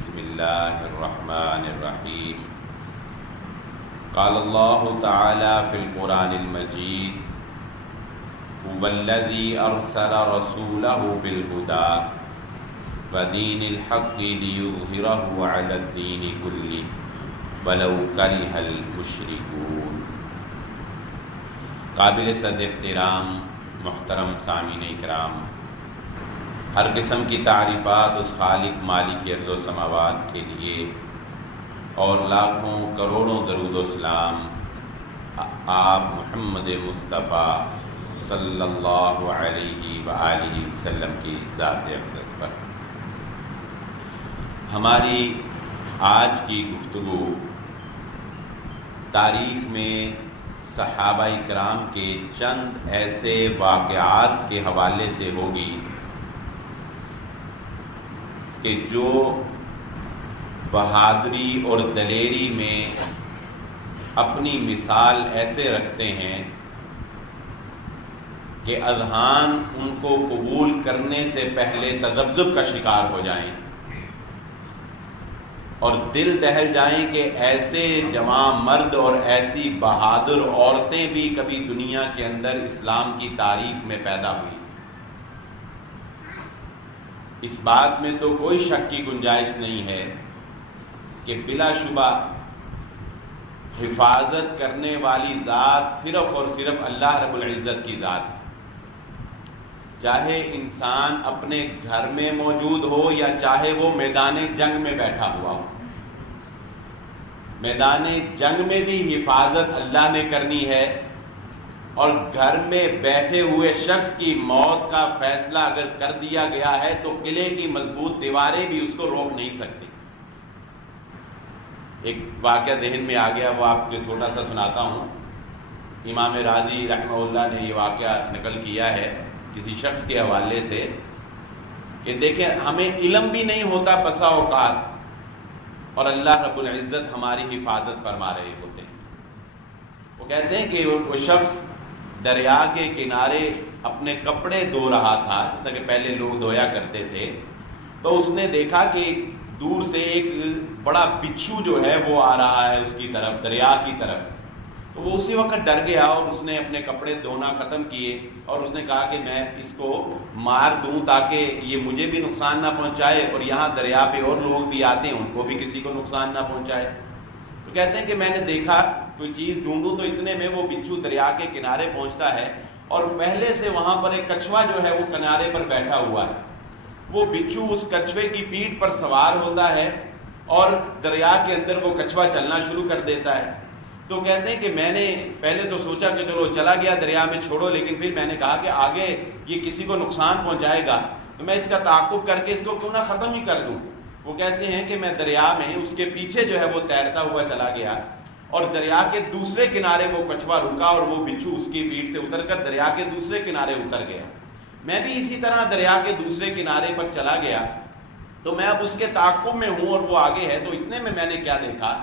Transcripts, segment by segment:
بسم اللہ الرحمن الرحیم۔ قال اللہ تعالی فی القرآن المجید هو الذی ارسل رسولہ بالہدی ودین الحق لیظہرہ علی الدین کلہ ولو کرہ المشرکون۔ قابل صد احترام محترم سامعین اکرام، ہر قسم کی تعریفات اس خالق مالک ارض و سماوات کے لیے اور لاکھوں کروڑوں درود و سلام آپ محمد مصطفیٰ صلی اللہ علیہ وآلہ وسلم کی ذات اقدس پر۔ ہماری آج کی گفتگو تاریخ میں صحابہ کرام کے چند ایسے واقعات کے حوالے سے ہوگی کہ جو بہادری اور دلیری میں اپنی مثال ایسے رکھتے ہیں کہ اذہان ان کو قبول کرنے سے پہلے تذبذب کا شکار ہو جائیں اور دل دہل جائیں کہ ایسے جوان مرد اور ایسی بہادر عورتیں بھی کبھی دنیا کے اندر اسلام کی تاریخ میں پیدا ہوئی۔ اس بات میں تو کوئی شک کی گنجائش نہیں ہے کہ بلا شبہ حفاظت کرنے والی ذات صرف اور صرف اللہ رب العزت کی ذات ہے، چاہے انسان اپنے گھر میں موجود ہو یا چاہے وہ میدان جنگ میں بیٹھا ہوا ہو۔ میدان جنگ میں بھی حفاظت اللہ نے کرنی ہے، اور گھر میں بیٹھے ہوئے شخص کی موت کا فیصلہ اگر کر دیا گیا ہے تو قلعے کی مضبوط دیواریں بھی اس کو روک نہیں سکتی۔ ایک واقعہ ذہن میں آ گیا، وہ آپ کو چھوٹا سا سناتا ہوں۔ امام راضی رحمہ اللہ نے یہ واقعہ نقل کیا ہے کسی شخص کے حوالے سے کہ دیکھیں ہمیں علم بھی نہیں ہوتا بسا اوقات، اور اللہ رب العزت ہماری حفاظت فرما رہے ہوتے ہیں۔ وہ کہتے ہیں کہ وہ شخص دریا کے کنارے اپنے کپڑے دھو رہا تھا، جیسا کہ پہلے لوگ دھویا کرتے تھے، تو اس نے دیکھا کہ دور سے ایک بڑا بچھو جو ہے وہ آ رہا ہے اس کی طرف، دریا کی طرف۔ تو وہ اسی وقت ڈر گیا اور اس نے اپنے کپڑے دھونا ختم کیے اور اس نے کہا کہ میں اس کو مار دوں تاکہ یہ مجھے بھی نقصان نہ پہنچائے اور یہاں دریا پہ اور لوگ بھی آتے ہیں ان کو بھی کسی کو نقصان نہ پہنچائے۔ تو کہتے ہیں کہ میں نے دیکھا کوئی چیز ڈھونڈوں تو اتنے میں وہ بچھو دریا کے کنارے پہنچتا ہے اور پہلے سے وہاں پر ایک کچھوا جو ہے وہ کنارے پر بیٹھا ہوا ہے۔ وہ بچھو اس کچھوے کی پیٹھ پر سوار ہوتا ہے اور دریا کے اندر وہ کچھوا چلنا شروع کر دیتا ہے۔ تو کہتے ہیں کہ میں نے پہلے تو سوچا کہ چلو چلا گیا دریا میں چھوڑو، لیکن پھر میں نے کہا کہ آگے یہ کسی کو نقصان پہنچائے گا تو میں اس کا تعاقب کر کے اس کو کیوں نہ ختم ہی کر دوں۔ وہ کہتے ہیں کہ میں دریا میں اس کے پیچھے جو ہے وہ تیرتا ہوا چلا گیا اور دریا کے دوسرے کنارے وہ کچھوا رکا اور وہ بچھو اس کی پیٹھ سے اتر کر دریا کے دوسرے کنارے اتر گیا۔ میں بھی اسی طرح دریا کے دوسرے کنارے پر چلا گیا، تو میں اب اس کے تعاقب میں ہوں اور وہ آگے ہے۔ تو اتنے میں نے کیا دیکھا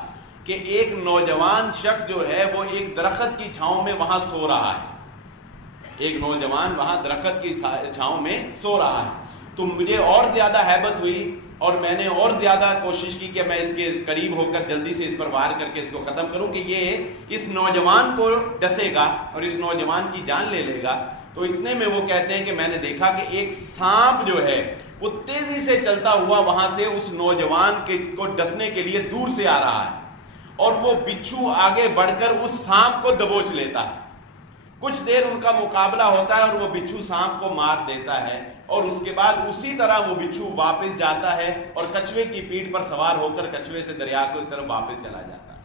کہ ایک نوجوان شخص جو ہے وہ ایک درخت کی چھاؤں میں وہاں سو رہا ہے۔ ایک نوجوان وہاں درخت کی چھاؤں میں سو رہا ہے۔ تو مجھے اور زیادہ ہیبت ہوئی اور میں نے اور زیادہ کوشش کی کہ میں اس کے قریب ہو کر جلدی سے اس پر وار کر کے اس کو ختم کروں کہ یہ اس نوجوان کو ڈسے گا اور اس نوجوان کی جان لے لے گا۔ تو اتنے میں وہ کہتے ہیں کہ میں نے دیکھا کہ ایک سانپ جو ہے وہ تیزی سے چلتا ہوا وہاں سے اس نوجوان کو ڈسنے کے لیے دور سے آ رہا ہے اور وہ بچھو آگے بڑھ کر اس سانپ کو دبوچ لیتا ہے۔ کچھ دیر ان کا مقابلہ ہوتا ہے اور وہ بچھو سانپ کو مار دیتا ہے اور اس کے بعد اسی طرح وہ بچھو واپس جاتا ہے اور کچھوے کی پیٹھ پر سوار ہو کر کچھوے سے دریا کی طرف واپس چلا جاتا ہے۔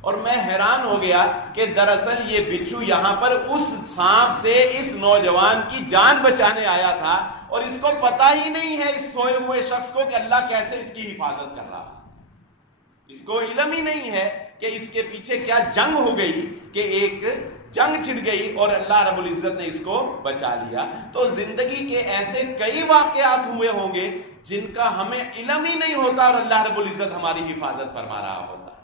اور میں حیران ہو گیا کہ دراصل یہ بچھو یہاں پر اس سانپ سے اس نوجوان کی جان بچانے آیا تھا اور اس کو پتہ ہی نہیں ہے اس سوئے ہوئے شخص کو کہ اللہ کیسے اس کی حفاظت کر رہا ہے۔ اس کو علم ہی نہیں ہے کہ اس کے پیچھے کیا جنگ ہو گئی کہ ایک جنگ چھڑ گئی اور اللہ رب العزت نے اس کو بچا لیا۔ تو زندگی کے ایسے کئی واقعات ہوئے ہوں گے جن کا ہمیں علم ہی نہیں ہوتا اور اللہ رب العزت ہماری حفاظت فرما رہا ہوتا ہے،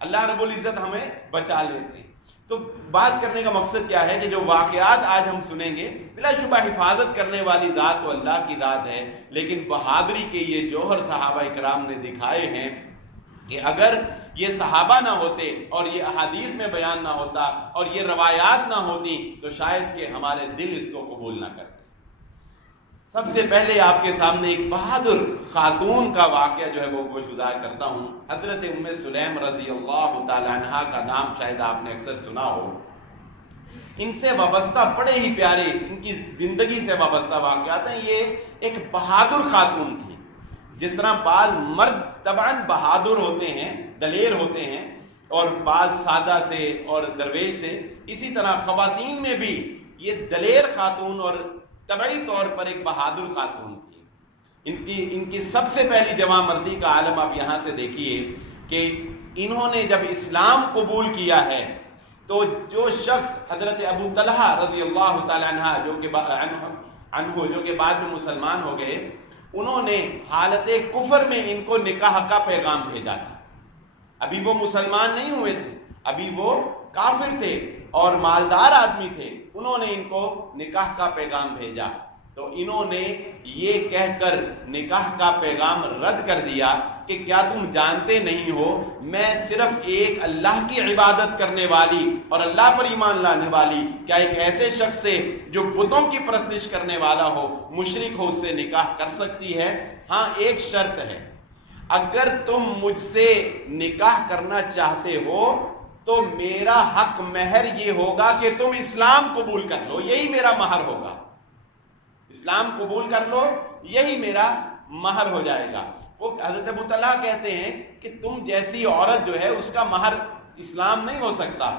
اللہ رب العزت ہمیں بچا لیتے ہیں۔ تو بات کرنے کا مقصد کیا ہے کہ جو واقعات آج ہم سنیں گے بلا شبہ حفاظت کرنے والی ذات تو اللہ کی ذات ہے، لیکن بہادری کے یہ جوہر صحابہ کرام نے دکھائے ہیں کہ اگر یہ صحابہ نہ ہوتے اور یہ احادیث میں بیان نہ ہوتا اور یہ روایات نہ ہوتی تو شاید کہ ہمارے دل اس کو قبول نہ کرتے۔ سب سے پہلے آپ کے سامنے ایک بہادر خاتون کا واقعہ جو ہے وہ گزار کرتا ہوں۔ حضرت ام سلیم رضی اللہ تعالی عنہا کا نام شاید آپ نے اکثر سنا ہو۔ ان سے وابستہ بڑے ہی پیارے، ان کی زندگی سے وابستہ واقعات ہیں۔ یہ ایک بہادر خاتون تھی۔ جس طرح بعض مرد طبعاً بہادر ہوتے ہیں، دلیر ہوتے ہیں، اور بعض سادہ سے اور درویش سے، اسی طرح خواتین میں بھی یہ دلیر خاتون اور طبعی طور پر ایک بہادر خاتون تھی۔ ان کی سب سے پہلی جوان مردی کا عالم آپ یہاں سے دیکھیے کہ انہوں نے جب اسلام قبول کیا ہے تو جو شخص حضرت ابو طلحہ رضی اللہ تعالی عنہ جو کہ بعد میں مسلمان ہو گئے، انہوں نے حالت کفر میں ان کو نکاح کا پیغام بھیجا تھا۔ ابھی وہ مسلمان نہیں ہوئے تھے، ابھی وہ کافر تھے اور مالدار آدمی تھے۔ انہوں نے ان کو نکاح کا پیغام بھیجا تو انہوں نے یہ کہہ کر نکاح کا پیغام رد کر دیا کہ کیا تم جانتے نہیں ہو میں صرف ایک اللہ کی عبادت کرنے والی اور اللہ پر ایمان لانے والی، کیا ایک ایسے شخص سے جو بتوں کی پرستش کرنے والا ہو، مشرک ہو، اس سے نکاح کر سکتی ہے؟ ہاں ایک شرط ہے، اگر تم مجھ سے نکاح کرنا چاہتے ہو تو میرا حق مہر یہ ہوگا کہ تم اسلام قبول کر لو، یہی میرا مہر ہوگا۔ اسلام قبول کر لو، یہی میرا مہر ہو جائے گا۔ وہ حضرت ابو طلحہ کہتے ہیں کہ تم جیسی عورت جو ہے اس کا مہر اسلام نہیں ہو سکتا،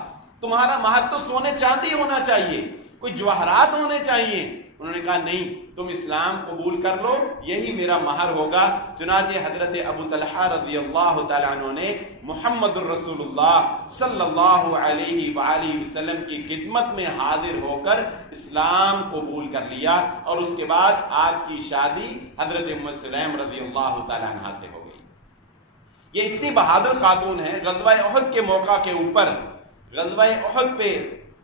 تمہارا مہر تو سونے چاندی ہونا چاہیے، کوئی جواہرات ہونے چاہیے۔ انہوں نے کہا نہیں، تم اسلام قبول کر لو، یہی میرا مہر ہوگا۔ چنانچہ حضرت ابو طلحہ رضی اللہ تعالیٰ عنہ نے محمد الرسول اللہ صلی اللہ علیہ وآلہ وسلم کی خدمت میں حاضر ہو کر اسلام قبول کر لیا، اور اس کے بعد آپ کی شادی حضرت ام سلیم رضی اللہ تعالیٰ عنہ سے ہو گئی۔ یہ اتنی بہادر خاتون ہے، غزوہ احد کے موقع کے اوپر، غزوہ احد پہ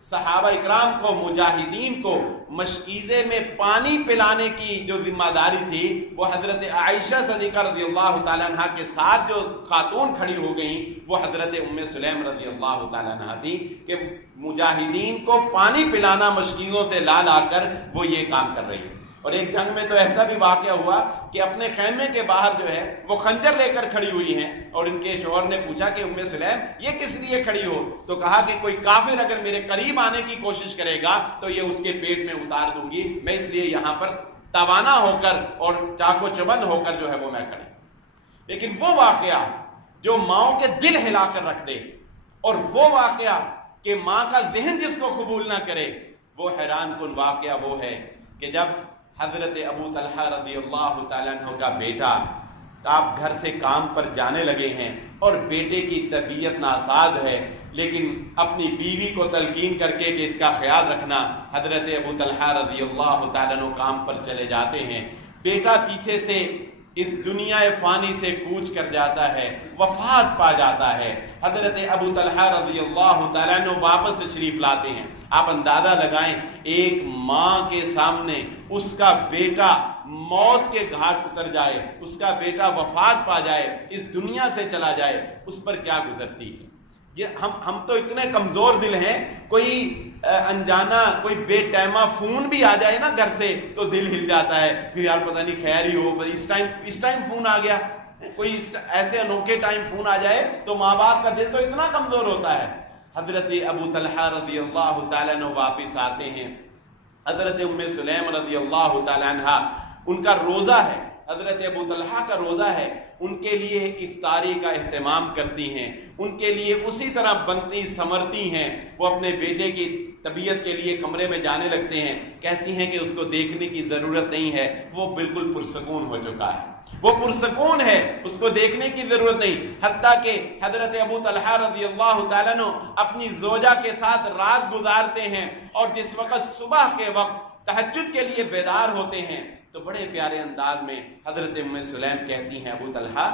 صحابہ اکرام کو، مجاہدین کو مشکیزے میں پانی پلانے کی جو ذمہ داری تھی وہ حضرت عائشہ صدیقہ رضی اللہ تعالیٰ عنہ کے ساتھ جو خاتون کھڑی ہو گئیں وہ حضرت ام سلیم رضی اللہ تعالیٰ عنہ تھی کہ مجاہدین کو پانی پلانا مشکیزوں سے لا لا کر وہ یہ کام کر رہی ہے۔ اور ایک جنگ میں تو ایسا بھی واقعہ ہوا کہ اپنے خیمے کے باہر جو ہے وہ خنجر لے کر کھڑی ہوئی ہیں، اور ان کے شوہر نے پوچھا کہ ام سلیم یہ کس لیے کھڑی ہو؟ تو کہا کہ کوئی کافر اگر میرے قریب آنے کی کوشش کرے گا تو یہ اس کے پیٹ میں اتار دوں گی، میں اس لیے یہاں پر توانا ہو کر اور چاقو چبند ہو کر جو ہے وہ میں کھڑی۔ لیکن وہ واقعہ جو ماؤں کے دل ہلا کر رکھ دے، اور وہ واقعہ کہ ماں کا ذہن جس کو قبول نہ کرے، وہ حیران کن واقعہ وہ ہے کہ جب حضرت ابو طلحہ رضی اللہ تعالیٰ عنہ کا بیٹا آپ گھر سے کام پر جانے لگے ہیں اور بیٹے کی طبیعت ناساز ہے، لیکن اپنی بیوی کو تلقین کر کے کہ اس کا خیال رکھنا، حضرت ابو طلحہ رضی اللہ تعالیٰ عنہ کام پر چلے جاتے ہیں۔ بیٹا پیچھے سے اس دنیا فانی سے کوچ کر جاتا ہے، وفات پا جاتا ہے۔ حضرت ابو طلحہ رضی اللہ تعالیٰ عنہ واپس تشریف لاتے ہیں۔ آپ اندازہ لگائیں، ایک ماں کے سامنے اس کا بیٹا موت کے گھاٹ اتر جائے، اس کا بیٹا وفات پا جائے، اس دنیا سے چلا جائے، اس پر کیا گزرتی ہے۔ یہ ہم تو اتنے کمزور دل ہیں، کوئی انجانا کوئی بے ٹائمہ فون بھی آ جائے نا گھر سے تو دل ہل جاتا ہے کہ یار پتہ نہیں خیر ہی ہو، اس ٹائم فون آ گیا، کوئی ایسے انوکھے ٹائم فون آ جائے تو ماں باپ کا دل تو اتنا کمزور ہوتا ہے۔ حضرت ابو طلحہ رضی اللہ تعالیٰ عنہ واپس آتے ہیں۔ حضرت ام سلیم رضی اللہ تعالیٰ عنہ ان کا روزہ ہے، حضرت ابو طلحہ کا روزہ ہے، ان کے لیے افطاری کا اہتمام کرتی ہیں، ان کے لیے اسی طرح بنتی سمرتی ہیں۔ وہ اپنے بیٹے کی طبیعت کے لیے کمرے میں جانے لگتے ہیں، کہتی ہیں کہ اس کو دیکھنے کی ضرورت نہیں ہے، وہ بالکل پرسکون ہو چکا ہے، وہ پرسکون ہے، اس کو دیکھنے کی ضرورت نہیں۔ حتیٰ کہ حضرت ابو طلحہ رضی اللہ تعالیٰ عنہ اپنی زوجہ کے ساتھ رات گزارتے ہیں، اور جس وقت صبح کے وقت تہجد کے لیے بیدار ہوتے ہیں تو بڑے پیارے انداز میں حضرت ام سلیم کہتی ہیں، ابو طلحہ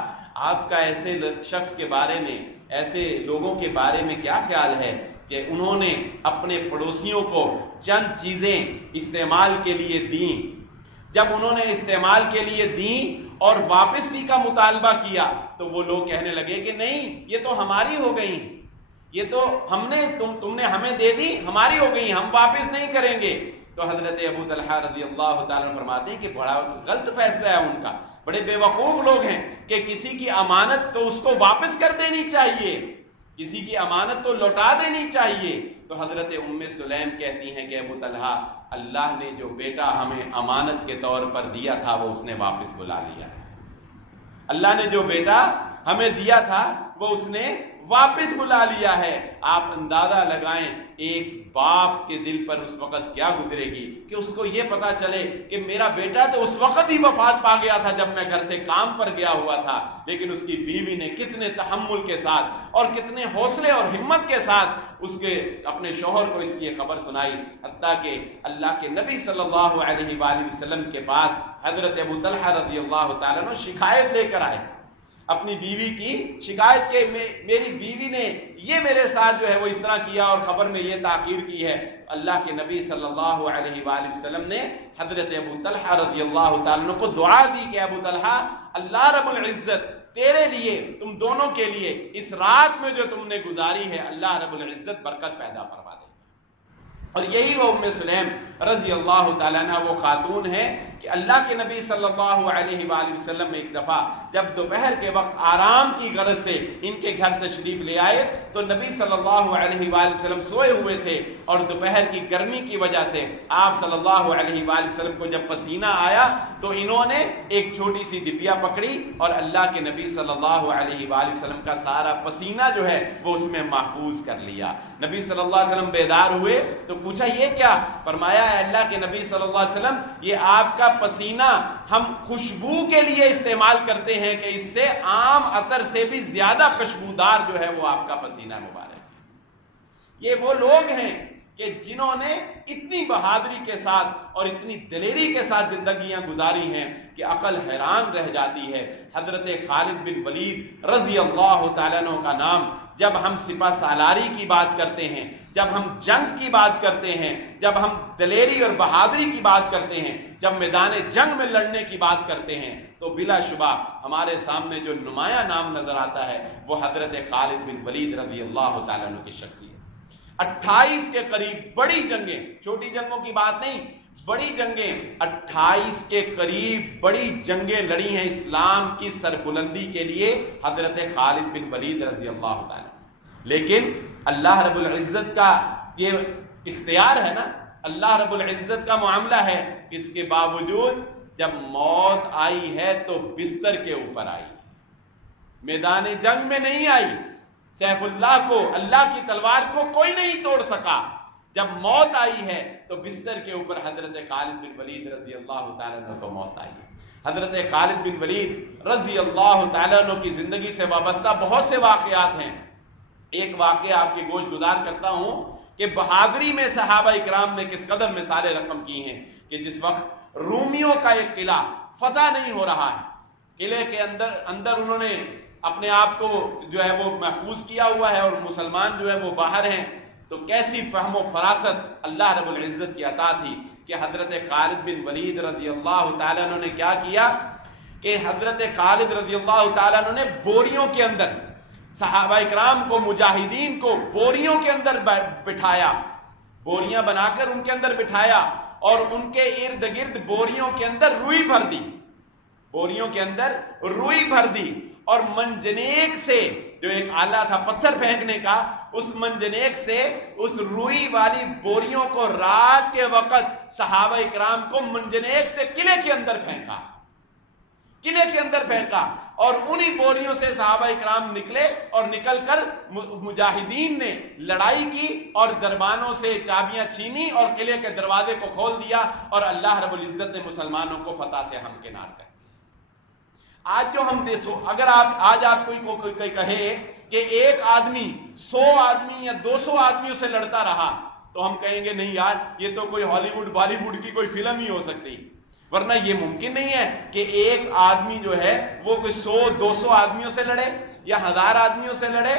آپ کا ایسے شخص کے بارے میں، ایسے لوگوں کے بارے میں کیا خیال ہے کہ انہوں نے اپنے پڑوسیوں کو چند چیزیں استعمال کے لیے دیں. جب انہوں نے استعمال کے لیے دیں اور واپسی کا مطالبہ کیا تو وہ لوگ کہنے لگے کہ نہیں، یہ تو ہماری ہو گئی، یہ تو ہم نے تم نے ہمیں دے دی، ہماری ہو گئی، ہم واپس نہیں کریں گے. تو حضرت ابو طلحہ رضی اللہ تعالیٰ عنہ فرماتے ہیں کہ بڑا غلط فیصلہ ہے ان کا، بڑے بے وقوف لوگ ہیں کہ کسی کی امانت تو اس کو واپس کر دینی چاہیے، کسی کی امانت تو لوٹا دینی چاہیے. تو حضرت ام سلیم کہتی ہیں کہ ابو طلحہ، اللہ نے جو بیٹا ہمیں امانت کے طور پر دیا تھا وہ اس نے واپس بلا لیا ہے. اللہ نے جو بیٹا ہمیں دیا تھا وہ اس نے واپس بلا لیا ہے. آپ اندازہ لگائیں ایک باپ کے دل پر اس وقت کیا گزرے گی کہ اس کو یہ پتا چلے کہ میرا بیٹا تو اس وقت ہی وفات پا گیا تھا جب میں گھر سے کام پر گیا ہوا تھا، لیکن اس کی بیوی نے کتنے تحمل کے ساتھ اور کتنے حوصلے اور ہمت کے ساتھ اس کے اپنے شوہر کو اس کی خبر سنائی، حتیٰ کہ اللہ کے نبی صلی اللہ علیہ وآلہ وسلم کے پاس حضرت ابو طلحہ رضی اللہ تعالیٰ عنہ شکایت لے کر آئے، اپنی بیوی کی شکایت کہ میری بیوی نے یہ میرے ساتھ جو ہے وہ اس طرح کیا اور خبر میں یہ تاخیر کی ہے. اللہ کے نبی صلی اللہ علیہ وآلہ وسلم نے حضرت ابو طلحہ رضی اللہ تعالیٰ عنہ کو دعا دی کہ ابو طلحہ، اللہ رب العزت تیرے لیے، تم دونوں کے لیے اس رات میں جو تم نے گزاری ہے، اللہ رب العزت برکت پیدا فرما دے. اور یہی وہ ام سلیم رضی اللہ تعالیٰ عنہ وہ خاتون ہے کہ اللہ کے نبی صلی اللہ علیہ وآلہ وسلم ایک دفعہ جب دوپہر کے وقت آرام کی غرض سے ان کے گھر تشریف لے آئے تو نبی صلی اللہ علیہ وآلہ وسلم سوئے ہوئے تھے، اور دوپہر کی گرمی کی وجہ سے آپ صلی اللہ علیہ وآلہ وسلم کو جب پسینہ آیا تو انہوں نے ایک چھوٹی سی ڈبیا پکڑی اور اللہ کے نبی صلی اللہ علیہ وآلہ وسلم کا سارا پسینہ جو ہے وہ اس میں محفوظ کر لیا. نبی صلی اللہ علیہ وسلم بیدار ہوئے تو پوچھا یہ کیا؟ فرمایا اے اللہ کے نبی صلی اللہ علیہ وسلم، یہ آپ کا پسینہ ہم خوشبو کے لیے استعمال کرتے ہیں کہ اس سے عام عطر سے بھی زیادہ خوشبودار جو ہے وہ آپ کا پسینہ مبارک ہے. یہ وہ لوگ ہیں کہ جنہوں نے اتنی بہادری کے ساتھ اور اتنی دلیری کے ساتھ زندگیاں گزاری ہیں کہ عقل حیران رہ جاتی ہے. حضرت خالد بن ولید رضی اللہ تعالیٰ عنہ کا نام جب ہم سپہ سالاری کی بات کرتے ہیں، جب ہم جنگ کی بات کرتے ہیں، جب ہم دلیری اور بہادری کی بات کرتے ہیں، جب میدان جنگ میں لڑنے کی بات کرتے ہیں تو بلا شبہ ہمارے سامنے جو نمایاں نام نظر آتا ہے وہ حضرت خالد بن ولید رضی اللہ تعالیٰ عنہ کی شخصیت. 28 کے قریب بڑی جنگیں، چھوٹی جنگوں کی بات نہیں، بڑی جنگیں 28 کے قریب بڑی جنگیں لڑی ہیں اسلام کی سربلندی کے لیے حضرت خالد بن ولید رضی اللہ تعالیٰ. لیکن اللہ رب العزت کا یہ اختیار ہے نا، اللہ رب العزت کا معاملہ ہے، اس کے باوجود جب موت آئی ہے تو بستر کے اوپر آئی، میدان جنگ میں نہیں آئی. سیف اللہ کو، اللہ کی تلوار کو کوئی نہیں توڑ سکا. جب موت آئی ہے تو بستر کے اوپر حضرت خالد بن ولید رضی اللہ تعالیٰ عنہ کو موت آئی ہے. حضرت خالد بن ولید رضی اللہ تعالیٰ عنہ کی زندگی سے وابستہ بہت سے واقعات ہیں. ایک واقعہ آپ کی گوش گزار کرتا ہوں کہ بہادری میں صحابہ اکرام نے کس قدر مثالیں رقم کی ہیں کہ جس وقت رومیوں کا ایک قلعہ فتح نہیں ہو رہا ہے، قلعے کے اندر انہوں نے اپنے آپ کو جو ہے وہ محفوظ کیا ہوا ہے اور مسلمان جو ہے وہ باہر ہیں، تو کیسی فہم و فراست اللہ رب العزت کی عطا تھی کہ حضرت خالد بن ولید رضی اللہ تعالیٰ عنہ نے کیا کیا کہ حضرت خالد رضی اللہ تعالیٰ عنہ نے بوریوں کے اندر صحابہ اکرام کو، مجاہدین کو بوریوں کے اندر بٹھایا، بوریاں بنا کر ان کے اندر بٹھایا اور ان کے ارد گرد بوریوں کے اندر روئی بھر دی، بوریوں کے اندر روئی بھر دی، اور منجنیک سے جو ایک آلہ تھا پتھر پھینکنے کا، اس منجنیک سے اس روئی والی بوریوں کو رات کے وقت صحابہ اکرام کو منجنیک سے قلعے کے اندر پھینکا، قلعے کے اندر پھینکا، اور انہی بوریوں سے صحابہ اکرام نکلے اور نکل کر مجاہدین نے لڑائی کی اور دربانوں سے چابیاں چھینی اور قلعے کے دروازے کو کھول دیا اور اللہ رب العزت نے مسلمانوں کو فتح سے ہمکنار کر. آج جو ہم دیکھو، اگر آج آپ کوئی کہے کہ ایک آدمی 100 آدمی یا 200 آدمیوں سے لڑتا رہا تو ہم کہیں گے نہیں یار یہ تو کوئی ہالی ووڈ بالی ووڈ کی کوئی فلم ہی ہو سکتی، ورنہ یہ ممکن نہیں ہے کہ ایک آدمی جو ہے وہ کوئی 100-200 آدمیوں سے لڑے یا 1000 آدمیوں سے لڑے.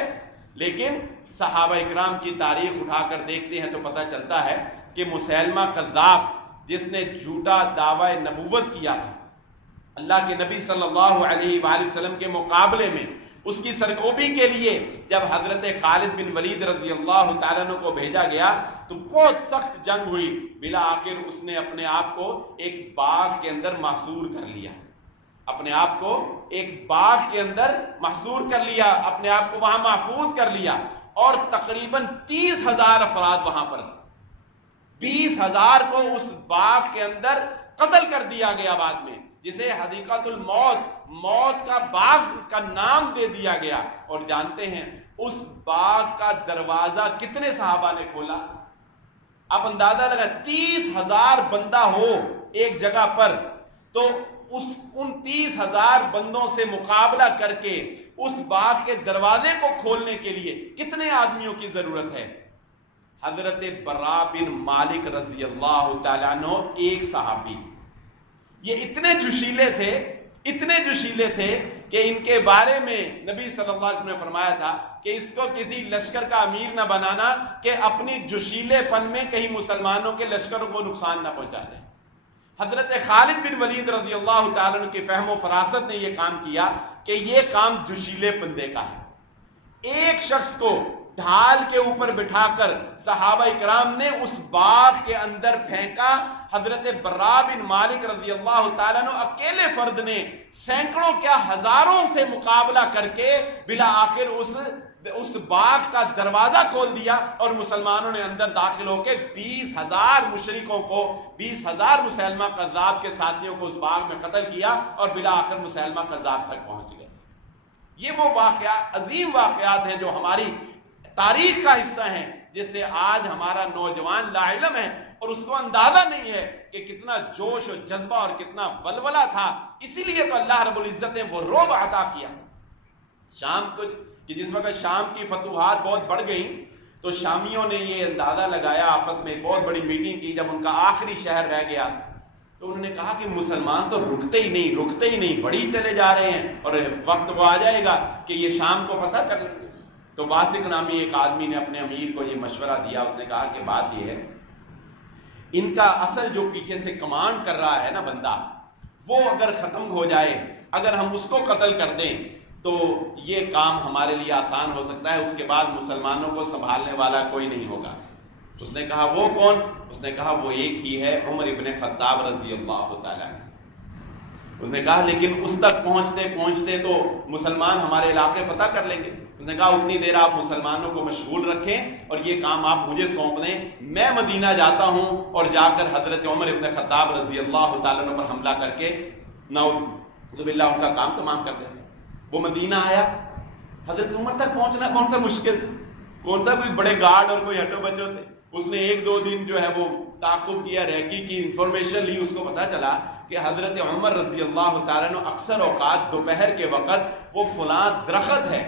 لیکن صحابہ اکرام کی تاریخ اٹھا کر دیکھتے ہیں تو پتہ چلتا ہے کہ مسیلمہ کذاب جس نے جھوٹا دعوی نبوت کیا تھا اللہ کے نبی صلی اللہ علیہ وآلہ وسلم کے مقابلے میں، اس کی سرکوبی کے لیے جب حضرت خالد بن ولید رضی اللہ تعالیٰ عنہ کو بھیجا گیا تو بہت سخت جنگ ہوئی، بالآخر اس نے اپنے آپ کو ایک باغ کے اندر محصور کر لیا، اپنے آپ کو ایک باغ کے اندر محصور کر لیا، اپنے آپ کو وہاں محفوظ کر لیا، اور تقریباً 30,000 افراد وہاں پر تھے، 20,000 کو اس باغ کے اندر قتل کر دیا گیا بعد میں، جسے حدیقۃ الموت، موت کا باغ کا نام دے دیا گیا۔ اور جانتے ہیں اس باغ کا دروازہ کتنے صحابہ نے کھولا؟ آپ اندازہ لگا 30,000 بندہ ہو ایک جگہ پر تو ان 30,000 بندوں سے مقابلہ کر کے اس باغ کے دروازے کو کھولنے کے لیے کتنے آدمیوں کی ضرورت ہے؟ حضرت برا بن مالک رضی اللہ تعالیٰ عنہ ایک صحابی، یہ اتنے جوشیلے تھے کہ ان کے بارے میں نبی صلی اللہ علیہ وسلم نے فرمایا تھا کہ اس کو کسی لشکر کا امیر نہ بنانا کہ اپنی جوشیلے پن میں کہیں مسلمانوں کے لشکروں کو نقصان نہ پہنچا دے۔ حضرت خالد بن ولید رضی اللہ تعالیٰ عنہ کی فہم و فراست نے یہ کام کیا کہ یہ کام جوشیلے بندے کا ہے۔ ایک شخص کو ڈھال کے اوپر بٹھا کر صحابہ اکرام نے اس باغ کے اندر پھینکا، حضرت برا بن مالک رضی اللہ تعالیٰ عنہ اکیلے فرد نے سینکڑوں کیا ہزاروں سے مقابلہ کر کے بالآخر اس باغ کا دروازہ کھول دیا، اور مسلمانوں نے اندر داخل ہو کے 20,000 مشرکوں کو، 20,000 مسیلمہ کذاب کے ساتھیوں کو اس باغ میں قتل کیا، اور بالآخر مسیلمہ کذاب تک پہنچ گئے۔ یہ وہ واقعات، عظیم واقعات ہیں جو ہماری تاریخ کا حصہ ہیں، جس سے آج ہمارا نوجوان لا علم ہے اور اس کو اندازہ نہیں ہے کہ کتنا جوش و جذبہ اور کتنا ولولہ تھا۔ اسی لیے تو اللہ رب العزت نے وہ رعب عطا کیا شام کو، کہ جس وقت شام کی فتوحات بہت بڑھ گئیں تو شامیوں نے یہ اندازہ لگایا، آپس میں ایک بہت بڑی میٹنگ کی، جب ان کا آخری شہر رہ گیا تو انہوں نے کہا کہ مسلمان تو رکتے ہی نہیں، بڑھی چلے جا رہے ہیں، اور وقت وہ آ جائے گا کہ یہ شام کو فتح کر لیں گے۔ تو واسق نامی ایک آدمی نے اپنے امیر کو یہ مشورہ دیا، اس نے کہا کہ بات یہ ہے، ان کا اصل جو پیچھے سے کمانڈ کر رہا ہے نا بندہ، وہ اگر ختم ہو جائے، اگر ہم اس کو قتل کر دیں تو یہ کام ہمارے لیے آسان ہو سکتا ہے، اس کے بعد مسلمانوں کو سنبھالنے والا کوئی نہیں ہوگا۔ اس نے کہا وہ کون؟ اس نے کہا وہ ایک ہی ہے، عمر ابن خطاب رضی اللہ تعالیٰ عنہ۔ اس نے کہا لیکن اس تک پہنچتے تو مسلمان ہمارے علاقے فتح کر لیں گے۔ اس نے کہا اتنی دیر آپ مسلمانوں کو مشغول رکھیں اور یہ کام آپ مجھے سونپ دیں، میں مدینہ جاتا ہوں اور جا کر حضرت عمر ابن خطاب رضی اللہ تعالیٰ عنہ پر حملہ کر کے نعوذ باللہ ان کا کام تمام کر دیں۔ وہ مدینہ آیا، حضرت عمر تک پہنچنا کون سا مشکل تھا، کون سا کوئی بڑے گارڈ اور کوئی ہٹو بچو تھے۔ اس نے 1-2 دن جو ہے وہ تعاقب کیا، ریکی کی، انفارمیشن لی، اس کو پتہ چلا کہ حضرت عمر رضی اللہ تعالیٰ عنہ اکثر اوقات دوپہر کے وقت وہ فلاں درخت ہے،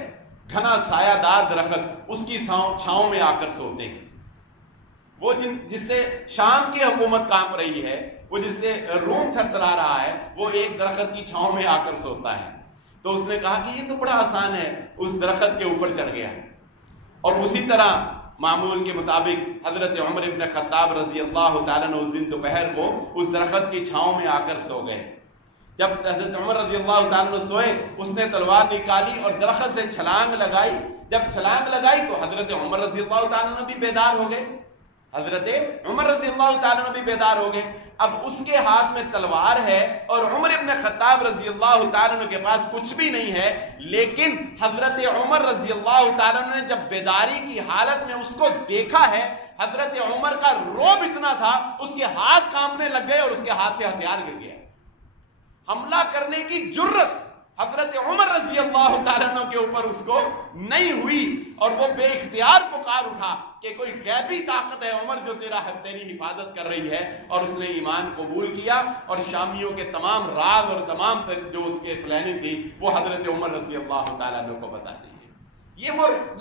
گھنا سایہ دار درخت، اس کی چھاؤں میں آ کر سوتے ہیں۔ وہ جس سے شام کی حکومت کانپ رہی ہے، وہ جس سے روم تھرتھرا رہا ہے، وہ ایک درخت کی چھاؤں میں آ کر سوتا ہے۔ تو اس نے کہا کہ یہ تو بڑا آسان ہے، اس درخت کے اوپر چڑھ گیا، اور اسی طرح معمول کے مطابق حضرت عمر ابن خطاب رضی اللہ تعالیٰ عنہ اس دن دوپہر کو اس درخت کی چھاؤں میں آ کر سو گئے۔ جب حضرت عمر رضی اللہ تعالیٰ عنہ سوئے، اس نے تلوار نکالی اور درخت سے چھلانگ لگائی۔ جب چھلانگ لگائی تو حضرت عمر رضی اللہ تعالیٰ عنہ بھی بیدار ہو گئے، حضرت عمر رضی اللہ تعالیٰ عنہ بھی بیدار ہو گئے۔ اب اس کے ہاتھ میں تلوار ہے اور عمر ابن خطاب رضی اللہ تعالیٰ عنہ کے پاس کچھ بھی نہیں ہے، لیکن حضرت عمر رضی اللہ تعالیٰ عنہ نے جب بیداری کی حالت میں اس کو دیکھا ہے، حضرت عمر کا رعب اتنا تھا، اس کے ہاتھ کانپنے لگ گئے اور اس کے ہاتھ سے ہتھیار گر گیا۔ حملہ کرنے کی جرت حضرت عمر رضی اللہ تعالیٰ عنہ کے اوپر اس کو نہیں ہوئی، اور وہ بے اختیار پکار اٹھا کہ کوئی غیبی طاقت ہے عمر جو تیری حفاظت کر رہی ہے، اور اس نے ایمان قبول کیا، اور شامیوں کے تمام راز اور تمام جو اس کے پلاننگ تھی وہ حضرت عمر رضی اللہ تعالیٰ عنہ کو بتا دی۔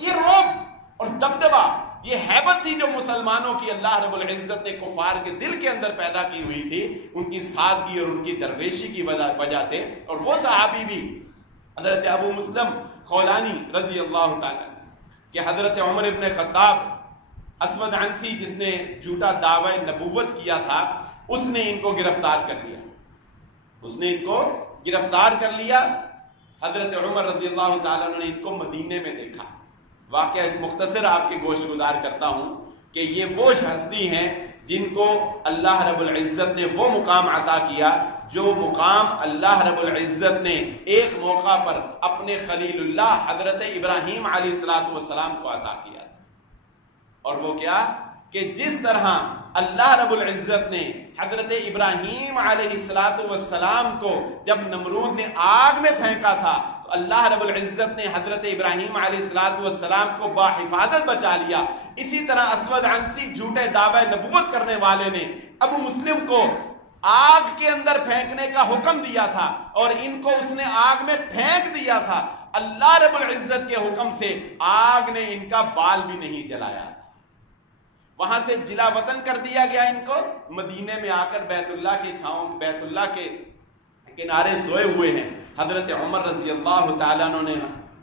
یہ رعب اور دبدبہ، یہ ہیبت تھی جو مسلمانوں کی اللہ رب العزت نے کفار کے دل کے اندر پیدا کی ہوئی تھی، ان کی سادگی اور ان کی درویشی کی وجہ سے۔ اور وہ صحابی بھی حضرت ابو مسلم خولانی رضی اللہ تعالیٰ، کہ حضرت عمر ابن خطاب اسود عنسی جس نے جھوٹا دعوی نبوت کیا تھا اس نے ان کو گرفتار کر لیا، اس نے ان کو گرفتار کر لیا۔ حضرت عمر رضی اللہ تعالیٰ عنہ نے ان کو مدینے میں دیکھا۔ واقعہ مختصر آپ کے گوش گزار کرتا ہوں کہ یہ وہ ہستی ہیں جن کو اللہ رب العزت نے وہ مقام عطا کیا جو مقام اللہ رب العزت نے ایک موقع پر اپنے خلیل اللہ حضرت ابراہیم علیہ السلام کو عطا کیا تھا۔ اور وہ کیا کہ جس طرح اللہ رب العزت نے حضرت ابراہیم علیہ السلام کو جب نمرود نے آگ میں پھینکا تھا تو اللہ رب العزت نے حضرت ابراہیم علیہ السلام کو باحفاظت بچا لیا، اسی طرح اسود عنسی جھوٹے دعوی نبوت کرنے والے نے ابو مسلم کو آگ کے اندر پھینکنے کا حکم دیا تھا اور ان کو اس نے آگ میں پھینک دیا تھا۔ اللہ رب العزت کے حکم سے آگ نے ان کا بال بھی نہیں جلایا، وہاں سے جلا وطن کر دیا گیا ان کو۔ مدینے میں آ کر بیت اللہ کے چھاؤں، بیت اللہ کے کنارے سوئے ہوئے ہیں۔ حضرت عمر رضی اللہ تعالیٰ عنہ نے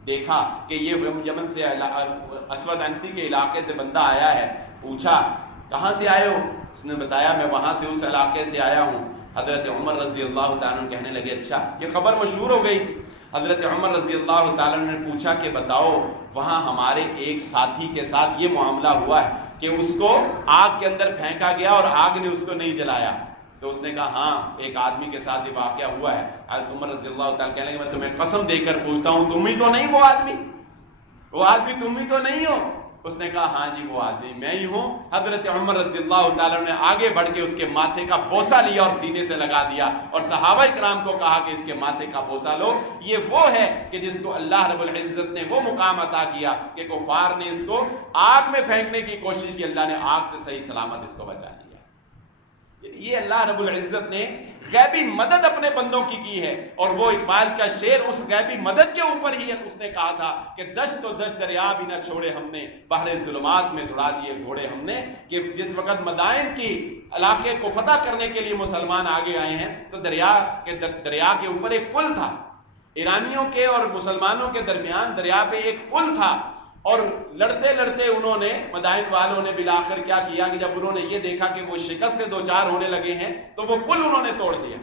دیکھا کہ یہ یمن سے اسود عنسی کے علاقے سے بندہ آیا ہے، پوچھا کہاں سے آئے ہو؟ اس نے بتایا میں وہاں سے اس علاقے سے آیا ہوں۔ حضرت عمر رضی اللہ تعالیٰ عنہ کہنے لگے اچھا، یہ خبر مشہور ہو گئی تھی۔ حضرت عمر رضی اللہ تعالیٰ عنہ نے پوچھا کہ بتاؤ وہاں ہمارے ایک ساتھی کے ساتھ یہ معاملہ ہوا ہے کہ اس کو آگ کے اندر پھینکا گیا اور آگ نے اس کو نہیں جلایا؟ تو اس نے کہا ہاں ایک آدمی کے ساتھ یہ واقعہ ہوا ہے۔ حضرت عمر رضی اللہ تعالیٰ کہنے لگے میں تمہیں قسم دے کر پوچھتا ہوں تم ہی تو نہیں وہ آدمی تم ہی تو نہیں ہو؟ اس نے کہا ہاں جی وہ آدمی میں ہی ہوں۔ حضرت عمر رضی اللہ تعالیٰ نے آگے بڑھ کے اس کے ماتھے کا بوسہ لیا اور سینے سے لگا دیا اور صحابہ کرام کو کہا کہ اس کے ماتھے کا بوسہ لو، یہ وہ ہے کہ جس کو اللہ رب العزت نے وہ مقام عطا کیا کہ کفار نے اس کو آگ میں پھینکنے کی کوشش کی، اللہ نے آگ سے صحیح سلامت اس کو بچا لیا۔ یہ اللہ رب العزت نے غیبی مدد اپنے بندوں کی ہے، اور وہ اقبال کا شعر اس غیبی مدد کے اوپر ہی ہے۔ اس نے کہا تھا کہ دشت و دشت دریا بھی نہ چھوڑے ہم نے، بحر ظلمات میں دوڑا دیے گھوڑے ہم نے۔ کہ جس وقت مدائن کی علاقے کو فتح کرنے کے لیے مسلمان آگے آئے ہیں تو دریا کے اوپر ایک پل تھا، ایرانیوں کے اور مسلمانوں کے درمیان دریا پہ ایک پل تھا، اور لڑتے لڑتے انہوں نے مدائن والوں نے بالآخر کیا کیا کہ جب انہوں نے یہ دیکھا کہ وہ شکست سے دوچار ہونے لگے ہیں تو وہ پل انہوں نے توڑ دیا۔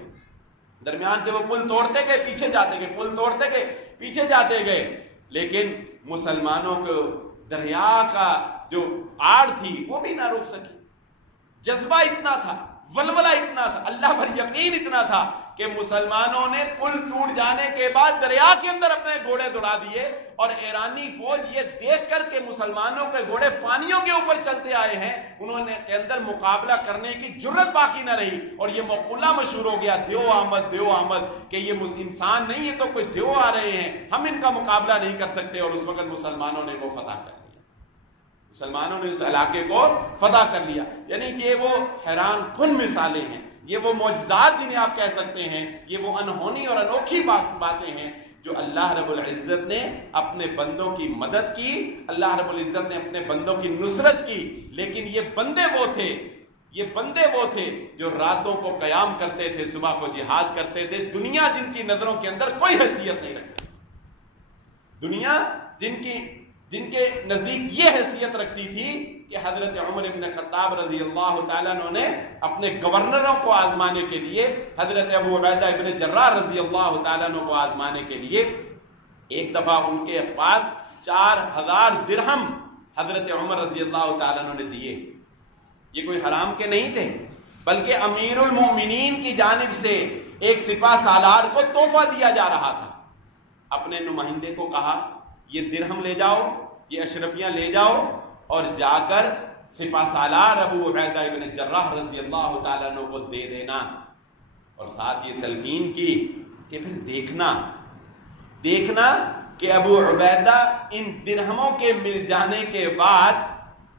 درمیان سے وہ پل توڑتے گئے پیچھے جاتے گئے، پل توڑتے گئے پیچھے جاتے گئے، لیکن مسلمانوں کو دریا کا جو آڑ تھی وہ بھی نہ روک سکی۔ جذبہ اتنا تھا، ولولہ اتنا تھا، اللہ پر یقین اتنا تھا کہ مسلمانوں نے پل ٹوٹ جانے کے بعد دریا کے اندر اپنے گھوڑے دوڑا دیے، اور ایرانی فوج یہ دیکھ کر کہ مسلمانوں کے گھوڑے پانیوں کے اوپر چلتے آئے ہیں انہوں نے کے اندر مقابلہ کرنے کی جرت باقی نہ رہی، اور یہ مقولہ مشہور ہو گیا دیو آمد کہ یہ انسان نہیں یہ تو کوئی دیو آ رہے ہیں، ہم ان کا مقابلہ نہیں کر سکتے۔ اور اس وقت مسلمانوں نے وہ فتح کر لیا، مسلمانوں نے اس علاقے کو فتح کر لیا۔ یعنی کہ وہ حیران کن مثالیں ہیں، یہ وہ معجزات جنہیں آپ کہہ سکتے ہیں، یہ وہ انہونی اور انوکھی باتیں ہیں جو اللہ رب العزت نے اپنے بندوں کی مدد کی، اللہ رب العزت نے اپنے بندوں کی نصرت کی۔ لیکن یہ بندے وہ تھے جو راتوں کو قیام کرتے تھے، صبح کو جہاد کرتے تھے، دنیا جن کی نظروں کے اندر کوئی حیثیت نہیں رکھتی، دنیا جن کے نزدیک یہ حیثیت رکھتی تھی کہ حضرت عمر ابن خطاب رضی اللہ تعالیٰ عنہ نے اپنے گورنروں کو آزمانے کے لیے، حضرت ابو عبیدہ ابن جراح رضی اللہ تعالیٰ عنہ کو آزمانے کے لیے ایک دفعہ ان کے پاس 4000 درہم حضرت عمر رضی اللہ تعالیٰ عنہ نے دیے۔ یہ کوئی حرام کے نہیں تھے، بلکہ امیر المومنین کی جانب سے ایک سپہ سالار کو تحفہ دیا جا رہا تھا۔ اپنے نمائندے کو کہا یہ درہم لے جاؤ، یہ اشرفیاں لے جاؤ، اور جا کر سپہ سالار ابو عبیدہ ابن جراح رضی اللہ تعالیٰ عنہ کو دے دینا، اور ساتھ یہ تلقین کی کہ پھر دیکھنا کہ ابو عبیدہ ان درہموں کے مل جانے کے بعد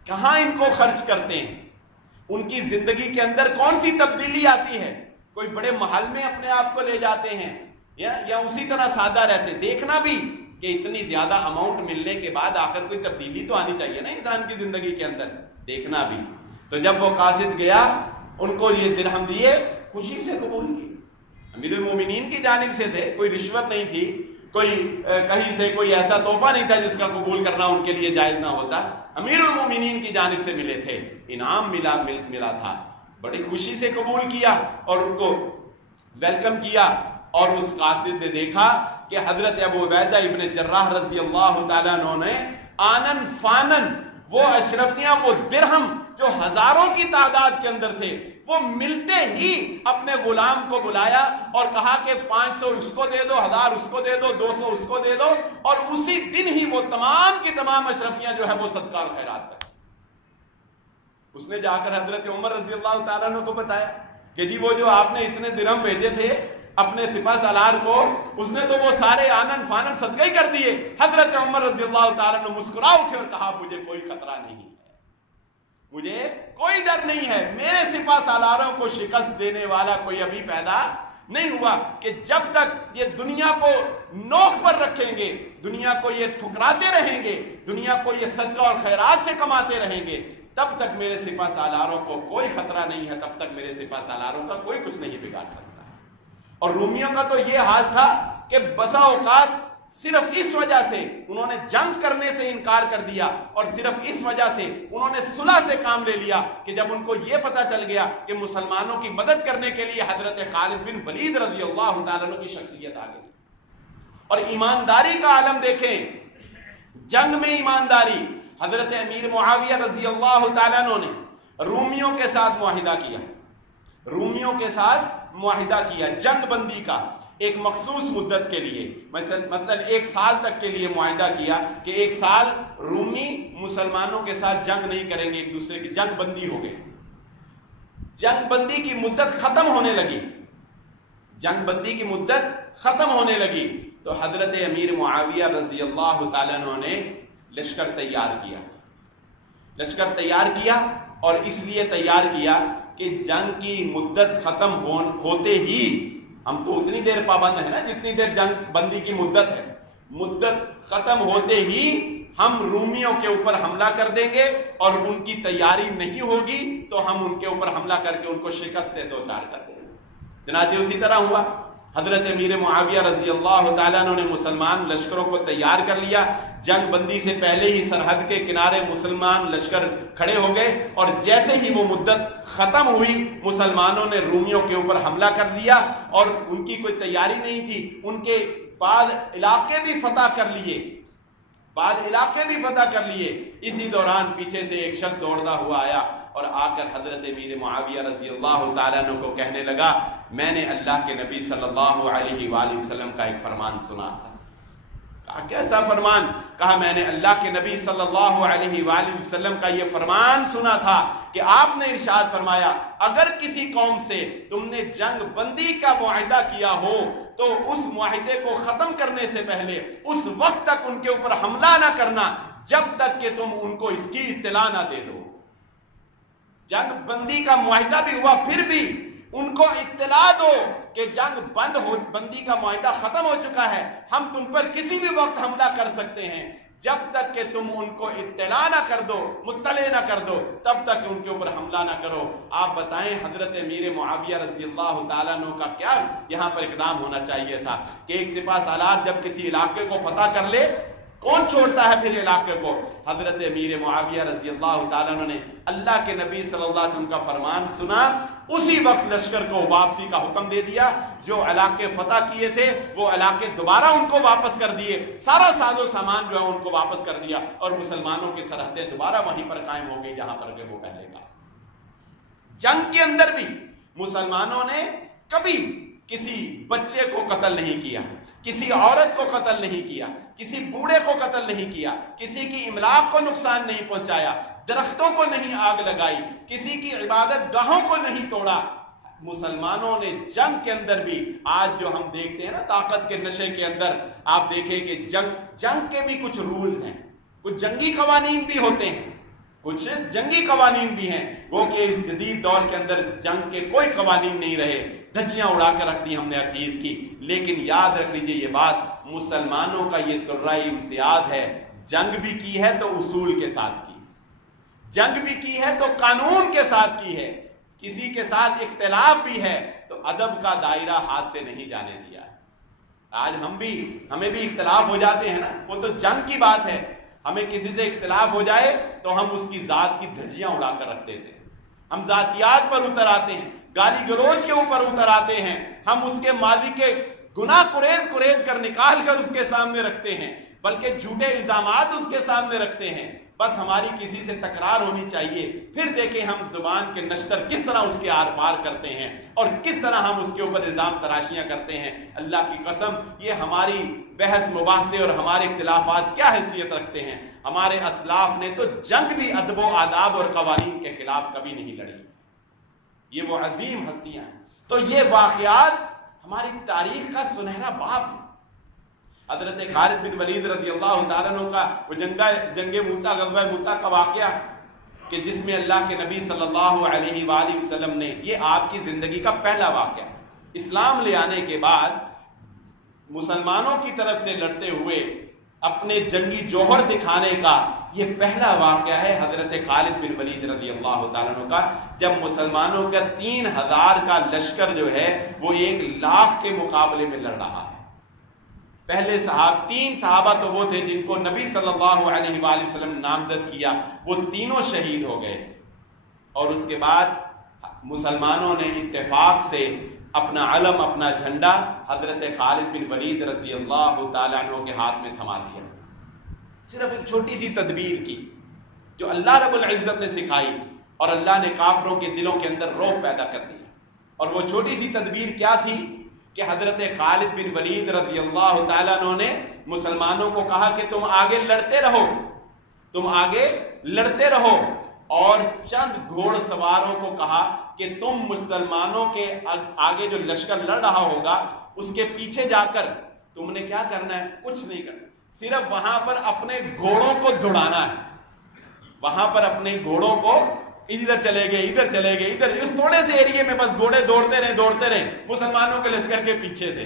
کہاں ان کو خرچ کرتے ہیں، ان کی زندگی کے اندر کون سی تبدیلی آتی ہے، کوئی بڑے محل میں اپنے آپ کو لے جاتے ہیں یا اسی طرح سادہ رہتے ہیں۔ دیکھنا بھی کہ اتنی زیادہ اماؤنٹ ملنے کے بعد آخر کوئی تبدیلی تو آنی چاہیے نا انسان کی زندگی کے اندر، دیکھنا بھی۔ تو جب وہ قاصد گیا ان کو یہ درہم دیے، خوشی سے قبول کی، امیر المومنین کی جانب سے تھے، کوئی رشوت نہیں تھی، کوئی کہیں سے کوئی ایسا تحفہ نہیں تھا جس کا قبول کرنا ان کے لیے جائز نہ ہوتا. امیر المومنین کی جانب سے ملے تھے, انعام ملا تھا, بڑی خوشی سے قبول کیا اور ان کو ویلکم کیا. اور اس قاصد نے دیکھا کہ حضرت ابو عبیدہ ابن جراح رضی اللہ تعالیٰ عنہ نے آنن فانن وہ اشرفیاں, وہ درہم جو ہزاروں کی تعداد کے اندر تھے, وہ ملتے ہی اپنے غلام کو بلایا اور کہا کہ 500 اس کو دے دو, 1000 اس کو دے دو, 200 اس کو دے دو, اور اسی دن ہی وہ تمام کی تمام اشرفیاں جو ہے وہ صدقہ اور خیرات کر. اس نے جا کر حضرت عمر رضی اللہ تعالیٰ عنہ کو بتایا کہ جی وہ جو آپ نے اتنے درہم بھیجے تھے اپنے سپہ سالار کو, اس نے تو وہ سارے آنن فانن صدقہ ہی کر دیے. حضرت عمر رضی اللہ تعالیٰ عنہ مسکرا اٹھے اور کہا مجھے کوئی خطرہ نہیں ہے, مجھے کوئی ڈر نہیں ہے, میرے سپہ سالاروں کو شکست دینے والا کوئی ابھی پیدا نہیں ہوا کہ جب تک یہ دنیا کو نوک پر رکھیں گے, دنیا کو یہ ٹھکراتے رہیں گے, دنیا کو یہ صدقہ اور خیرات سے کماتے رہیں گے, تب تک میرے سپہ سالاروں کو کوئی خطرہ نہیں ہے, تب تک میرے سپہ سالاروں کا کوئی کچھ نہیں بگاڑ سکتا. اور رومیوں کا تو یہ حال تھا کہ بسا اوقات صرف اس وجہ سے انہوں نے جنگ کرنے سے انکار کر دیا, اور صرف اس وجہ سے انہوں نے صلح سے کام لے لیا کہ جب ان کو یہ پتا چل گیا کہ مسلمانوں کی مدد کرنے کے لیے حضرت خالد بن ولید رضی اللہ تعالیٰ عنہ کی شخصیت آ گئی. اور ایمانداری کا عالم دیکھیں, جنگ میں ایمانداری. حضرت امیر معاویہ رضی اللہ تعالیٰ عنہ نے رومیوں کے ساتھ معاہدہ کیا, رومیوں کے ساتھ معاہدہ کیا جنگ بندی کا ایک مخصوص مدت کے لیے, مثلا 1 سال تک کے لیے معاہدہ کیا کہ 1 سال رومی مسلمانوں کے ساتھ جنگ نہیں کریں گے, ایک دوسرے کی جنگ بندی ہو گئی. جنگ بندی کی مدت ختم ہونے لگی, جنگ بندی کی مدت ختم ہونے لگی تو حضرت امیر معاویہ رضی اللہ تعالیٰ عنہ نے لشکر تیار کیا. لشکر تیار کیا اور اس لیے تیار کیا کہ جنگ کی مدت ختم ہوتے ہی, ہم تو اتنی دیر پابند ہیں نا جتنی دیر جنگ بندی کی مدت ہے, مدت ختم ہوتے ہی ہم رومیوں کے اوپر حملہ کر دیں گے, اور ان کی تیاری نہیں ہوگی تو ہم ان کے اوپر حملہ کر کے ان کو شکست دو چار کر دیں گے. چنانچہ اسی طرح ہوا. حضرت امیر معاویہ رضی اللہ تعالیٰ عنہ نے مسلمان لشکروں کو تیار کر لیا. جنگ بندی سے پہلے ہی سرحد کے کنارے مسلمان لشکر کھڑے ہو گئے, اور جیسے ہی وہ مدت ختم ہوئی مسلمانوں نے رومیوں کے اوپر حملہ کر دیا, اور ان کی کوئی تیاری نہیں تھی. ان کے بعض علاقے بھی فتح کر لیے, بعض علاقے بھی فتح کر لیے. اسی دوران پیچھے سے ایک شخص دوڑتا ہوا آیا اور آ کر حضرت امیر معاویہ رضی اللہ تعالیٰ عنہ کو کہنے لگا میں نے اللہ کے نبی صلی اللہ علیہ وآلہ وسلم کا ایک فرمان سنا تھا. کہا کیسا فرمان؟ کہا میں نے اللہ کے نبی صلی اللہ علیہ وآلہ وسلم کا یہ فرمان سنا تھا کہ آپ نے ارشاد فرمایا اگر کسی قوم سے تم نے جنگ بندی کا معاہدہ کیا ہو تو اس معاہدے کو ختم کرنے سے پہلے اس وقت تک ان کے اوپر حملہ نہ کرنا جب تک کہ تم ان کو اس کی اطلاع نہ دے دو. جنگ بندی کا معاہدہ بھی ہوا, پھر بھی ان کو اطلاع دو کہ جنگ بندی کا معاہدہ ختم ہو چکا ہے, ہم تم پر کسی بھی وقت حملہ کر سکتے ہیں. جب تک کہ تم ان کو اطلاع نہ کر دو, مطلع نہ کر دو, تب تک ان کے اوپر حملہ نہ کرو. آپ بتائیں حضرت امیر معاویہ رضی اللہ تعالیٰ عنہ کا کیا یہاں پر اقدام ہونا چاہیے تھا کہ ایک سپہ سالار جب کسی علاقے کو فتح کر لے کون چھوڑتا ہے پھر علاقے کو؟ حضرت امیر معاویہ رضی اللہ تعالیٰ عنہ نے اللہ کے نبی صلی اللہ علیہ وسلم کا فرمان سنا, اسی وقت لشکر کو واپسی کا حکم دے دیا. جو علاقے فتح کیے تھے وہ علاقے دوبارہ ان کو واپس کر دیے, سارا ساز و سامان جو ہے ان کو واپس کر دیا, اور مسلمانوں کی سرحدیں دوبارہ وہیں پر قائم ہو گئی جہاں پر وہ پہلے کا. جنگ کے اندر بھی مسلمانوں نے کبھی کسی بچے کو قتل نہیں کیا, کسی عورت کو قتل نہیں کیا, کسی بوڑھے کو قتل نہیں کیا, کسی کی املاک کو نقصان نہیں پہنچایا, درختوں کو نہیں آگ لگائی, کسی کی عبادت گاہوں کو نہیں توڑا. مسلمانوں نے جنگ کے اندر بھی, آج جو ہم دیکھتے ہیں نا طاقت کے نشے کے اندر, آپ دیکھیں کہ جنگ کے بھی کچھ رولز ہیں, کچھ جنگی قوانین بھی ہوتے ہیں, کچھ جنگی قوانین بھی ہیں. وہ کہ اس جدید دور کے اندر جنگ کے کوئی قوانین نہیں رہے, دھجیاں اڑا کر رکھ دی ہم نے ہر چیز کی. لیکن یاد رکھ لیجئے یہ بات, مسلمانوں کا یہ درجۂ امتیاز ہے, جنگ بھی کی ہے تو اصول کے ساتھ کی, جنگ بھی کی ہے تو قانون کے ساتھ کی ہے, کسی کے ساتھ اختلاف بھی ہے تو ادب کا دائرہ ہاتھ سے نہیں جانے دیا ہے. آج ہمیں بھی اختلاف ہو جاتے ہیں نا، وہ تو جنگ کی بات ہے، ہمیں کسی سے اختلاف ہو جائے تو ہم اس کی ذات کی دھجیاں اڑا کر رکھ دیتے ہیں، ہم ذاتیات پر اتر آتے ہیں، گالی گلوچ کے اوپر اتر آتے ہیں، ہم اس کے ماضی کے گناہ کریج کر نکال کر اس کے سامنے رکھتے ہیں، بلکہ جھوٹے الزامات اس کے سامنے رکھتے ہیں۔ بس ہماری کسی سے تکرار ہونی چاہیے، پھر دیکھیں ہم زبان کے نشتر کس طرح اس کے آر پار کرتے ہیں اور کس طرح ہم اس کے اوپر الزام تراشیاں کرتے ہیں۔ اللہ کی قسم یہ ہماری بحث مباحثے اور ہمارے اختلافات کیا حیثیت رکھتے ہیں۔ ہمارے اسلاف نے تو جنگ بھی ادب و آداب اور قوانین کے خلاف کبھی نہیں لڑی، یہ وہ عظیم ہستیاں ہیں۔ تو یہ واقعات ہماری تاریخ کا سنہرا باب ہے۔ حضرت خالد بن ولید رضی اللہ تعالیٰ عنہ کا وہ جنگ موتا، غزوہ موتا کا واقعہ کہ جس میں اللہ کے نبی صلی اللہ علیہ وآلہ وسلم نے، یہ آپ کی زندگی کا پہلا واقعہ، اسلام لے آنے کے بعد مسلمانوں کی طرف سے لڑتے ہوئے اپنے جنگی جوہر دکھانے کا یہ پہلا واقعہ ہے حضرت خالد بن ولید رضی اللہ تعالیٰ عنہ کا، جب مسلمانوں کا 3000 کا لشکر جو ہے وہ 1,00,000 کے مقابلے میں لڑ رہا ہے۔ پہلے 3 صحابہ تو وہ تھے جن کو نبی صلی اللہ علیہ وآلہ وسلم نے نامزد کیا، وہ تینوں شہید ہو گئے، اور اس کے بعد مسلمانوں نے اتفاق سے اپنا علم، اپنا جھنڈا حضرت خالد بن ولید رضی اللہ تعالیٰ عنہ کے ہاتھ میں تھما دیا۔ صرف ایک چھوٹی سی تدبیر کی جو اللہ رب العزت نے سکھائی، اور اللہ نے کافروں کے دلوں کے اندر رعب پیدا کر دیا۔ اور وہ چھوٹی سی تدبیر کیا تھی کہ حضرت خالد بن ولید رضی اللہ تعالیٰ عنہ نے مسلمانوں کو کہا کہ تم آگے لڑتے رہو، تم آگے لڑتے رہو، اور چند گھوڑ سواروں کو کہا کہ تم مسلمانوں کے آگے جو لشکر لڑ رہا ہوگا اس کے پیچھے جا کر تم نے کیا کرنا ہے؟ کچھ نہیں کرنا، صرف وہاں پر اپنے گھوڑوں کو دوڑانا ہے، وہاں پر اپنے گھوڑوں کو ادھر چلے گئے، ادھر چلے گئے، ادھر، اس تھوڑے سے ایریے میں بس گھوڑے دوڑتے رہے مسلمانوں کے لشکر کے پیچھے سے۔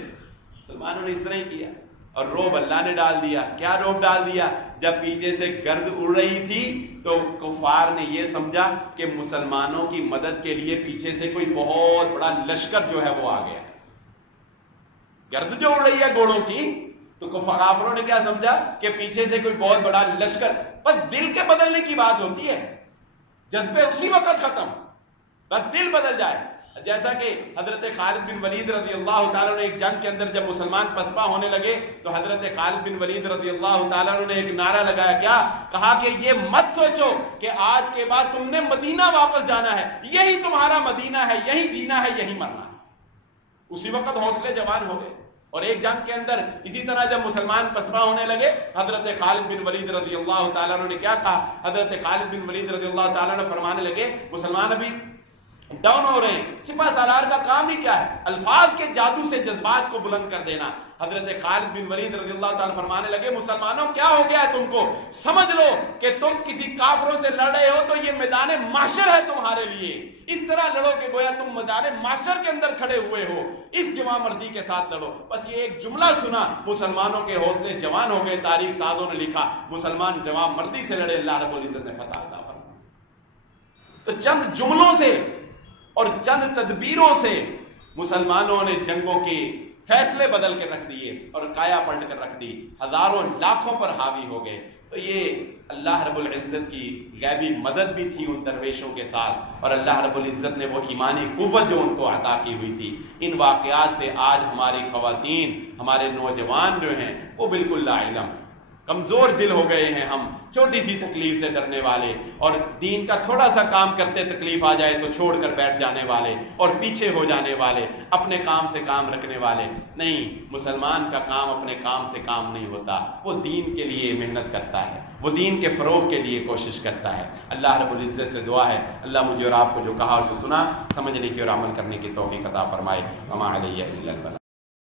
مسلمانوں نے اس طرح ہی کیا، اور روب اللہ نے ڈال دیا۔ کیا روب ڈال دیا؟ جب پیچھے سے گرد اڑ رہی تھی تو کفار نے یہ سمجھا کہ مسلمانوں کی مدد کے لیے پیچھے سے کوئی بہت بڑا لشکر جو ہے وہ آ گیا ہے۔ گرد جو اڑ رہی ہے گھوڑوں کی، تو کافروں نے کیا سمجھا کہ پیچھے سے کوئی بہت بڑا لشکر۔ بس دل کے بدلنے کی بات ہوتی ہے، جذبے اسی وقت ختم، بس دل بدل جائے۔ جیسا کہ حضرت خالد بن ولید رضی اللہ تعالیٰ نے ایک جنگ کے اندر جب مسلمان پسپا ہونے لگے تو حضرت خالد بن ولید رضی اللہ تعالیٰ نے ایک نعرہ لگایا، کیا کہا کہ یہ مت سوچو کہ آج کے بعد تم نے مدینہ واپس جانا ہے، یہی تمہارا مدینہ ہے، یہی جینا ہے، یہی مرنا ہے۔ اسی وقت حوصلے جوان ہو گئے۔ اور ایک جنگ کے اندر اسی طرح جب مسلمان پسپا ہونے لگے، حضرت خالد بن ولید رضی اللہ تعالیٰ نے کیا کہا؟ حضرت خالد بن ولید رضی اللہ تعالیٰ نے فرمانے لگے، مسلمان ابھی ڈاؤن ہو رہے ہیں، سپہ سالار کا کام ہی کیا ہے؟ الفاظ کے جادو سے جذبات کو بلند کر دینا۔ حضرت خالد بن ولید رضی اللہ تعالیٰ فرمانے لگے، مسلمانوں کیا ہو گیا ہے تم کو؟ سمجھ لو کہ تم کسی کافروں سے لڑ رہے ہو تو یہ میدان معاشر ہے تمہارے لیے، اس طرح لڑو کہ گویا تم میدان معاشر کے اندر کھڑے ہوئے ہو، اس جواں مردی کے ساتھ لڑو۔ بس یہ ایک جملہ سنا، مسلمانوں کے حوصلے جوان ہو گئے۔ تاریخ سازوں نے لکھا مسلمان جوان مردی سے لڑے، اللہ رب العزت نے فتح عطا فرمائی۔ تو چند جملوں سے اور چند تدبیروں سے مسلمانوں نے جنگوں کے فیصلے بدل کے رکھ دیے اور کایا پلٹ کر رکھ دی، ہزاروں لاکھوں پر حاوی ہو گئے۔ تو یہ اللہ رب العزت کی غیبی مدد بھی تھی ان درویشوں کے ساتھ، اور اللہ رب العزت نے وہ ایمانی قوت جو ان کو عطا کی ہوئی تھی۔ ان واقعات سے آج ہماری خواتین، ہمارے نوجوان جو ہیں وہ بالکل لا علم ہیں، کمزور دل ہو گئے ہیں، ہم چھوٹی سی تکلیف سے ڈرنے والے، اور دین کا تھوڑا سا کام کرتے تکلیف آ جائے تو چھوڑ کر بیٹھ جانے والے اور پیچھے ہو جانے والے، اپنے کام سے کام رکھنے والے نہیں۔ مسلمان کا کام اپنے کام سے کام نہیں ہوتا، وہ دین کے لیے محنت کرتا ہے، وہ دین کے فروغ کے لیے کوشش کرتا ہے۔ اللہ رب العزت سے دعا ہے اللہ مجھے اور آپ کو جو کہا اور جو سنا سمجھنے کی اور عمل کرنے کی توفیق عطا فرمائے۔ وما علیہ الا البلاغ۔